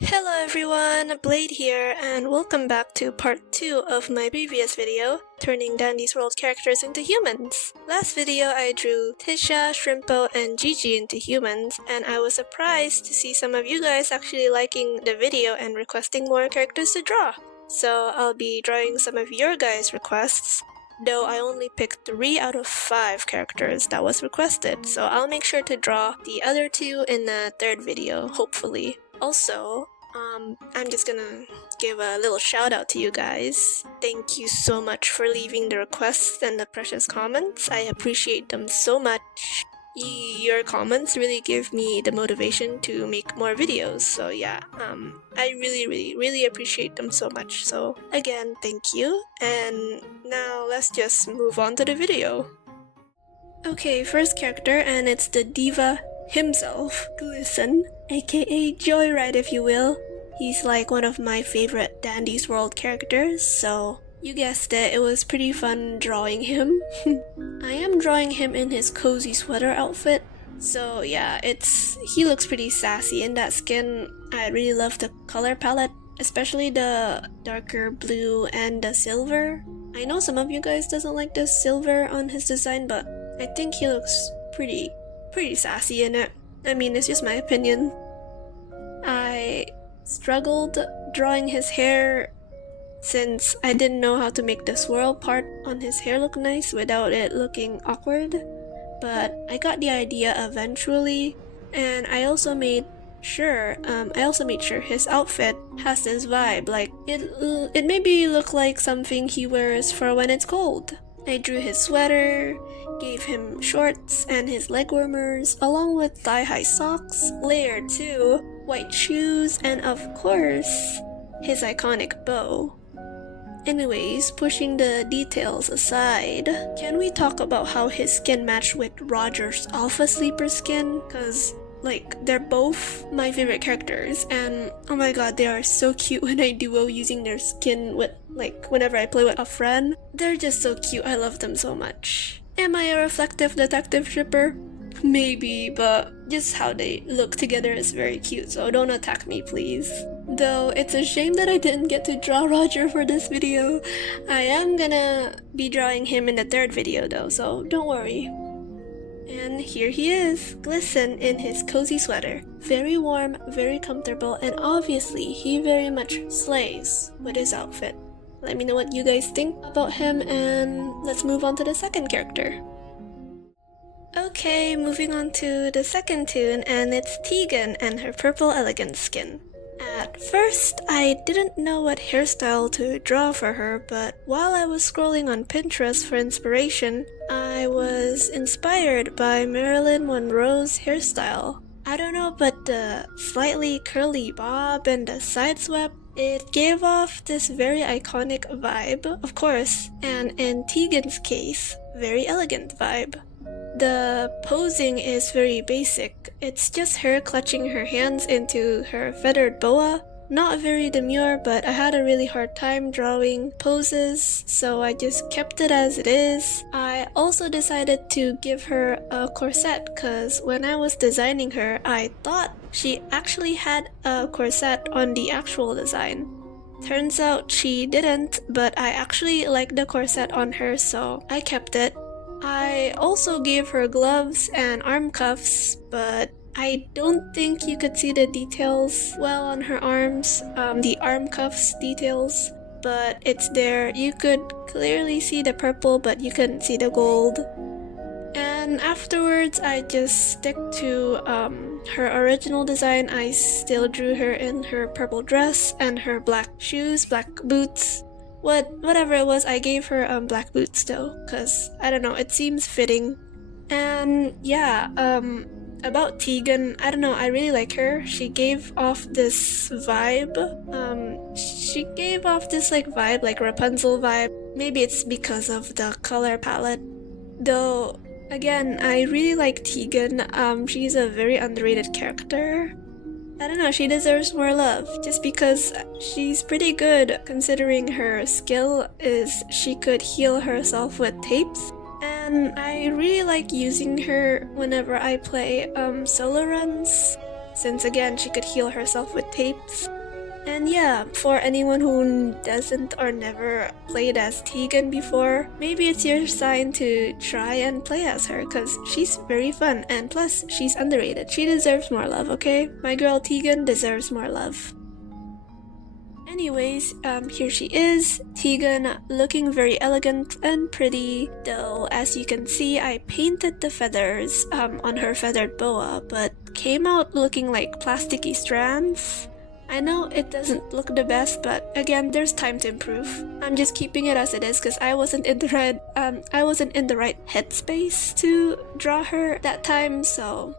Hello everyone, Blade here, and welcome back to part 2 of my previous video, turning Dandy's World characters into humans. Last video I drew Tisha, Shrimpo, and Gigi into humans, and I was surprised to see some of you guys actually liking the video and requesting more characters to draw. So I'll be drawing some of your guys' requests, though I only picked 3 out of 5 characters that was requested, so I'll make sure to draw the other 2 in the third video, hopefully. Also, I'm just gonna give a little shout out to you guys. Thank you so much for leaving the requests and the precious comments. I appreciate them so much. Your comments really give me the motivation to make more videos, so yeah, I really appreciate them so much. So again, thank you, and now let's just move on to the video. Okay, first character, and it's the diva himself, Glisten, aka Joyride if you will. He's like one of my favorite Dandy's World characters, so you guessed it, it was pretty fun drawing him. I am drawing him in his cozy sweater outfit, so yeah, he looks pretty sassy in that skin. I really love the color palette, especially the darker blue and the silver. I know some of you guys doesn't like the silver on his design, but I think he looks pretty sassy in it. I mean, it's just my opinion. I struggled drawing his hair since I didn't know how to make the swirl part on his hair look nice without it looking awkward, but I got the idea eventually, and I also made sure his outfit has this vibe, like it maybe look like something he wears for when it's cold. I drew his sweater, gave him shorts and his leg warmers, along with thigh-high socks, layered too, white shoes, and of course, his iconic bow. Anyways, pushing the details aside, can we talk about how his skin matched with Roger's Alpha Sleeper skin? Cause they're both my favorite characters, and oh my god, they are so cute when I duo using their skin with, whenever I play with a friend. They're just so cute, I love them so much. Am I a reflective detective shipper? Maybe, but just how they look together is very cute, so don't attack me please. Though it's a shame that I didn't get to draw Roger for this video. I am gonna be drawing him in the third video though, so don't worry. And here he is, Glisten in his cozy sweater. Very warm, very comfortable, and obviously he very much slays with his outfit. Let me know what you guys think about him, and let's move on to the second character. Okay, moving on to the second toon, and it's Teagan and her purple elegant skin. At first, I didn't know what hairstyle to draw for her, but while I was scrolling on Pinterest for inspiration, I was inspired by Marilyn Monroe's hairstyle. I don't know, but the slightly curly bob and the side swept, it gave off this very iconic vibe, of course, and in Teagan's case, very elegant vibe. The posing is very basic. It's just her clutching her hands into her feathered boa. Not very demure, but I had a really hard time drawing poses, so I just kept it as it is. I also decided to give her a corset, cause when I was designing her, I thought she actually had a corset on the actual design. Turns out she didn't, but I actually liked the corset on her, so I kept it. I also gave her gloves and arm cuffs, but I don't think you could see the details well on her arms, the arm cuffs details, but it's there. You could clearly see the purple, but you couldn't see the gold. And afterwards, I just stick to her original design. I still drew her in her purple dress and her black shoes, black boots. Whatever it was, I gave her black boots though, cause I don't know, it seems fitting. And yeah, about Teagan, I don't know, I really like her. She gave off this vibe. She gave off this vibe, like Rapunzel vibe. Maybe it's because of the color palette. Though, again, I really like Teagan. She's a very underrated character. I don't know, she deserves more love, just because she's pretty good considering her skill is she could heal herself with tapes. And I really like using her whenever I play solo runs. since again she could heal herself with tapes. And yeah, for anyone who doesn't or never played as Teagan before, maybe it's your sign to try and play as her, cause she's very fun, and plus, she's underrated. She deserves more love, okay? My girl Teagan deserves more love. Anyways, here she is, Teagan, looking very elegant and pretty, though as you can see I painted the feathers on her feathered boa, but came out looking like plasticky strands. I know it doesn't look the best, but again, there's time to improve. I'm just keeping it as it is because I wasn't in the right headspace to draw her that time, so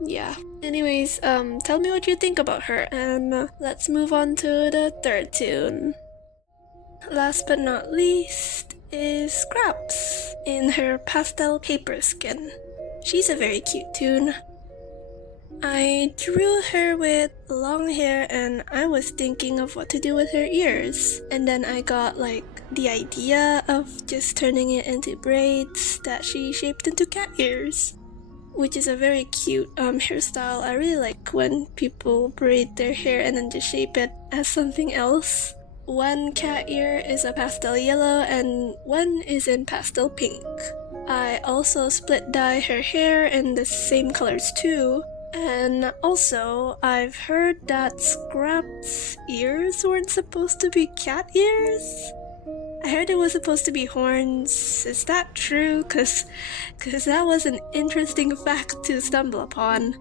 yeah. Anyways, tell me what you think about her, and let's move on to the third tune. Last but not least is Scraps in her pastel paper skin. She's a very cute tune. I drew her with long hair and I was thinking of what to do with her ears. And then I got like the idea of just turning it into braids that she shaped into cat ears, which is a very cute hairstyle. I really like when people braid their hair and then just shape it as something else. One cat ear is a pastel yellow and one is in pastel pink. I also split dye her hair in the same colors too. And also, I've heard that Scrap's ears weren't supposed to be cat ears? I heard it was supposed to be horns. Is that true? Cause that was an interesting fact to stumble upon.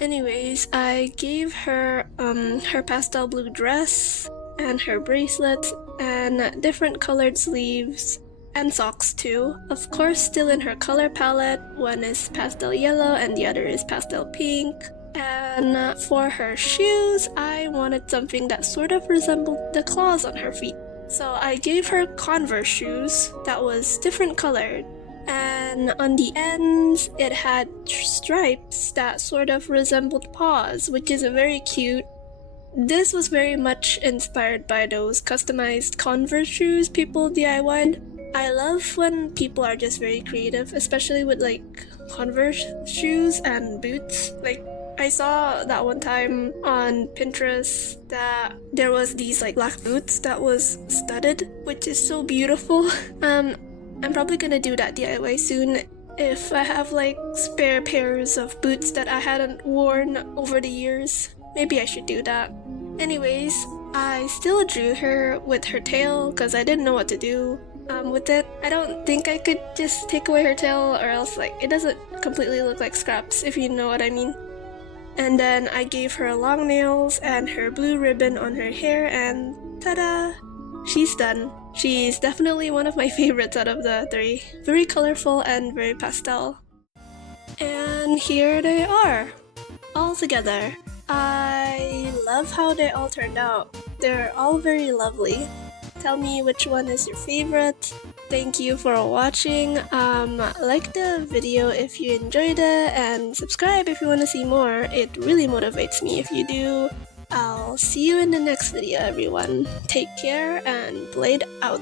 Anyways, I gave her her pastel blue dress and her bracelet and different colored sleeves and socks too. Of course, still in her color palette. One is pastel yellow and the other is pastel pink. And for her shoes, I wanted something that sort of resembled the claws on her feet. So I gave her Converse shoes that was different colored. And on the ends, it had stripes that sort of resembled paws, which is very cute. This was very much inspired by those customized Converse shoes people DIY'd. I love when people are just very creative, especially with like Converse shoes and boots. Like I saw that one time on Pinterest that there was these like black boots that was studded, which is so beautiful. I'm probably gonna do that DIY soon if I have like spare pairs of boots that I hadn't worn over the years. Maybe I should do that. Anyways, I still drew her with her tail because I didn't know what to do with it. I don't think I could just take away her tail, or else like it doesn't completely look like Scraps, if you know what I mean. And then I gave her long nails and her blue ribbon on her hair, and ta-da! She's done. She's definitely one of my favorites out of the three. Very colorful and very pastel. And here they are, all together. I love how they all turned out. They're all very lovely. Tell me which one is your favorite. Thank you for watching. Like the video if you enjoyed it, and subscribe if you want to see more. It really motivates me if you do. I'll see you in the next video, everyone. Take care and blade out.